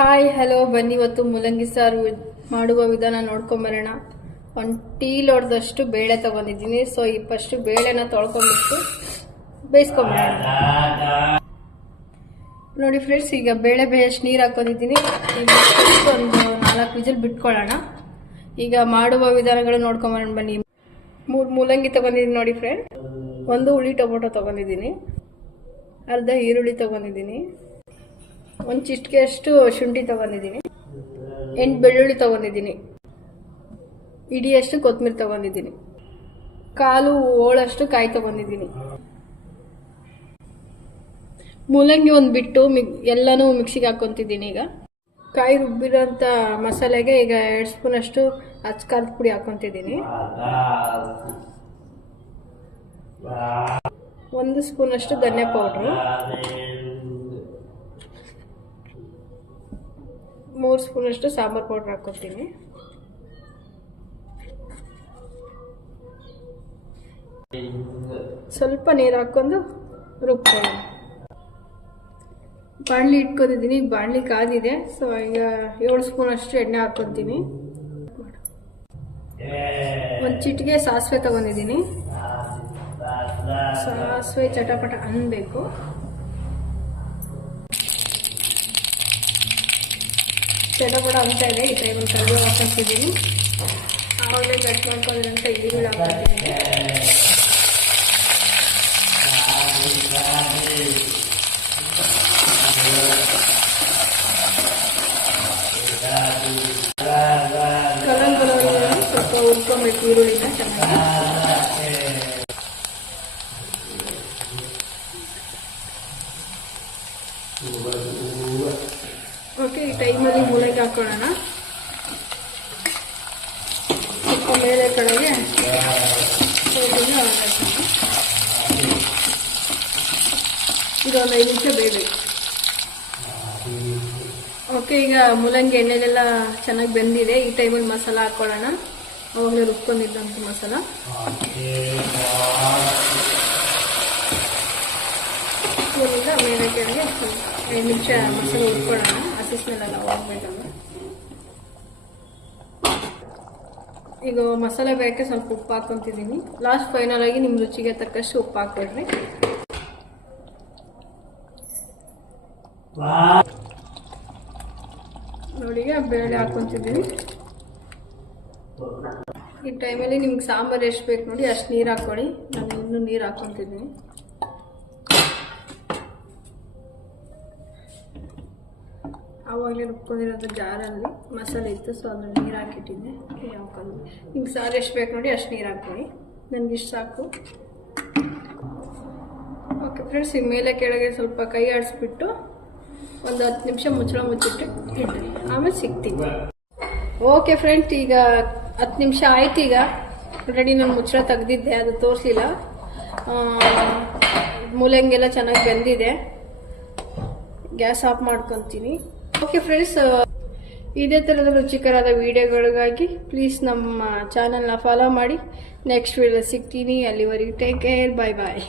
Hi hello ಬನ್ನಿ ಇವತ್ತು ಮೂಲಂಗಿ ಸಾರು ಮಾಡುವ ವಿಧಾನ ನೋಡ್ಕೊಂಬರೋಣ ಒಂದು ಟೀ ಲೋಡ್ದಷ್ಟು ಬೇಳೆ ತಗೊಂಡಿದ್ದೀನಿ. ಸೊ ಈ ಫಸ್ಟು ಬೇಳೆನ ತೊಳ್ಕೊಂಬಿಟ್ಟು ಬೇಯಿಸ್ಕೊಂಬರೋಣ ನೋಡಿ ಫ್ರೆಂಡ್ಸ್ ಈಗ ಬೇಳೆ ಬೇಯಷ್ಟು ನೀರು ಹಾಕೊಂಡಿದ್ದೀನಿ ಈಗ ಒಂದು ನಾಲ್ಕು ವಿಜಲ್ ಬಿಟ್ಕೊಳ್ಳೋಣ. ಈಗ ಮಾಡುವ ವಿಧಾನಗಳು ನೋಡ್ಕೊಂಬರೋಣ ಬನ್ನಿ. ಮೂರು ಮೂಲಂಗಿ ತಗೊಂಡಿದ್ದೀನಿ ನೋಡಿ ಫ್ರೆಂಡ್ ಒಂದು ಹುಳಿ ಟೊಮೊಟೊ ತಗೊಂಡಿದ್ದೀನಿ. ಅರ್ಧ ಈರುಳ್ಳಿ ತಗೊಂಡಿದ್ದೀನಿ. ಒಂದು ಚಿಟಿಕೆಯಷ್ಟು ಶುಂಠಿ ತಗೊಂಡಿದ್ದೀನಿ. ಎಂಟು ಬೆಳ್ಳುಳ್ಳಿ ತಗೊಂಡಿದ್ದೀನಿ. ಇಡಿಯಷ್ಟು ಕೊತ್ತಂಬರಿ ತಗೊಂಡಿದ್ದೀನಿ. ಕಾಲು ಓಳಷ್ಟು ಕಾಯಿ ತಗೊಂಡಿದ್ದೀನಿ. ಮೂಲಂಗಿ ಒಂದು ಬಿಟ್ಟು ಮಿಕ್ ಎಲ್ಲನೂ ಮಿಕ್ಸಿಗೆ ಹಾಕ್ಕೊತಿದ್ದೀನಿ ಈಗ. ಕಾಯಿ ರುಬ್ಬಿರೋಂಥ ಮಸಾಲೆಗೆ ಈಗ ಎರಡು ಸ್ಪೂನಷ್ಟು ಅಚ್ಚ ಖಾರದ ಪುಡಿ ಹಾಕ್ಕೊತಿದ್ದೀನಿ ಒಂದು ಸ್ಪೂನಷ್ಟು ಧನ್ಯ ಪೌಡ್ರು. ಮೂರು ಸ್ಪೂನಷ್ಟು ಸಾಂಬಾರು ಪೌಡ್ರ್ ಹಾಕ್ಕೊತೀನಿ ಸ್ವಲ್ಪ ನೀರು ಹಾಕ್ಕೊಂಡು ರುಬ್ಕೊಳ್ಳಿ ಬಾಣಲಿ ಇಟ್ಕೊಂಡಿದ್ದೀನಿ, ಬಾಣಲಿ ಕಾದಿದೆ ಸೊ ಈಗ ಏಳು ಸ್ಪೂನ್ ಅಷ್ಟು ಎಣ್ಣೆ ಹಾಕ್ಕೊತೀನಿ ಒಂದು ಚಿಟಿಗೆ ಸಾಸಿವೆ ತಗೊಂಡಿದ್ದೀನಿ. ಸಾಸಿವೆ ಚಟಪಟ ಅನ್ಬೇಕು. ಚಟಪಟ ಅಂತ ಇದೆ. ಈ ಟೈಮಲ್ಲಿ ಕರಿಬೇವು ಹಾಕಿದ್ದೀನಿ ಆವಾಗಲೇ ಕಟ್ ಮಾಡ್ಕೊಂಡಿರೋಂಥ ಈರುಳ್ಳಿ ಹಾಕ್ಕೊತೀನಿ ಕಲರ್ ಕಲರ್ ಸ್ವಲ್ಪ ಹುರ್ಕೊಬೇಕು, ಈರುಳ್ಳಿನ ಚೆನ್ನಾಗಿ. ಓಕೆ, ಈ ಟೈಮಲ್ಲಿ ಮೂಲಂಗಿ ಹಾಕೊಳ್ಳೋಣ. ಸ್ವಲ್ಪ ಮೇಲೆ ಕಡೆಗೆ. ಇದೊಂದು ಐದು ನಿಮಿಷ ಬೇಯಬೇಕು ಓಕೆ, ಈಗ ಮೂಲಂಗಿ ಎಣ್ಣೆಲೆಲ್ಲ ಚೆನ್ನಾಗಿ ಬೆಂದಿದೆ. ಈ ಟೈಮಲ್ಲಿ ಮಸಾಲ ಹಾಕೊಳ್ಳೋಣ. ಅವಾಗಲೇ ರುಬ್ಕೊಂಡಿದ್ದಂಥ ಮಸಾಲ. ಮೇಲೆ ಕೆಳಗೆ ಐದು ನಿಮಿಷ ಮಸಾಲೆ ಹುರ್ಕೊಳ್ಳೋಣ ಹಸಿ ಸ್ಮೆಲ್ಲೆಲ್ಲ ಹೋಗ್ಬೇಕಂದ್ರೆ ಈಗ ಮಸಾಲೆ ಬೇಯಕ್ಕೆ ಸ್ವಲ್ಪ ಉಪ್ಪು ಹಾಕ್ಕೊಂತಿದ್ದೀನಿ ಲಾಸ್ಟ್ ಫೈನಲ್ ಆಗಿ ನಿಮ್ಮ ರುಚಿಗೆ ತಕ್ಕಷ್ಟು ಉಪ್ಪು ಹಾಕ್ಕೊಡ್ರಿ ನೋಡಿ ಬೇಳೆ ಹಾಕೊತಿದ್ದೀನಿ ಈ ಟೈಮಲ್ಲಿ ನಿಮ್ಗೆ ಸಾಂಬಾರು ಎಷ್ಟು ಬೇಕು ನೋಡಿ ಅಷ್ಟು ನೀರು ಹಾಕ್ಕೊಳ್ಳಿ ನಾನು ಇನ್ನೂ ನೀರು ಹಾಕ್ಕೊಂತಿದ್ದೀನಿ ಆವಾಗಲೇ ರುಬ್ಕೊಂಡಿರೋದು ಜಾರಲ್ಲಿ ಮಸಾಲೆ ಇತ್ತು ಸೊ ಅದನ್ನು ನೀರು ಹಾಕಿಟ್ಟಿದ್ದೆ. ಹಾಕೊಂಡು ನಿಮ್ಗೆ ಸಾರು ಎಷ್ಟು ಬೇಕು ನೋಡಿ ಅಷ್ಟು ನೀರು ಹಾಕ್ಕೊಳ್ಳಿ. ನನಗೆ ಇಷ್ಟು ಸಾಕು. ಓಕೆ ಫ್ರೆಂಡ್ಸ್ ಈಗ ಮೇಲೆ ಕೆಳಗೆ ಸ್ವಲ್ಪ ಕೈ ಆಡಿಸ್ಬಿಟ್ಟು ಒಂದು ಹತ್ತು ನಿಮಿಷ ಮುಚ್ಚಳ ಮುಚ್ಚಿಟ್ಟು ಇಡ್ರಿ. ಆಮೇಲೆ ಸಿಗ್ತೀನಿ. ಓಕೆ ಫ್ರೆಂಡ್ಸ್ ಈಗ ಹತ್ತು ನಿಮಿಷ ಆಯ್ತು ಈಗ. ಆಲ್ರೆಡಿ ನಾನು ಮುಚ್ಚಳ ತೆಗೆದಿದ್ದೆ, ಅದು ತೋರಿಸಲಿಲ್ಲ. ಮೂಲಂಗೆಲ್ಲ ಚೆನ್ನಾಗಿ ಬೆಂದಿದೆ. ಗ್ಯಾಸ್ ಆಫ್ ಮಾಡ್ಕೊತೀನಿ. ಓಕೆ ಫ್ರೆಂಡ್ಸ್ ಇದೇ ಥರದ ರುಚಿಕರಾದ ವಿಡಿಯೋಗಳಿಗಾಗಿ ಪ್ಲೀಸ್ ನಮ್ಮ ಚಾನಲ್ನ ಫಾಲೋ ಮಾಡಿ. ನೆಕ್ಸ್ಟ್ ವಿಡಿಯೋ ಸಿಗ್ತೀನಿ. ಅಲ್ಲಿವರೆಗೆ ಟೇಕ್ ಕೇರ್ ಬಾಯ್ ಬಾಯ್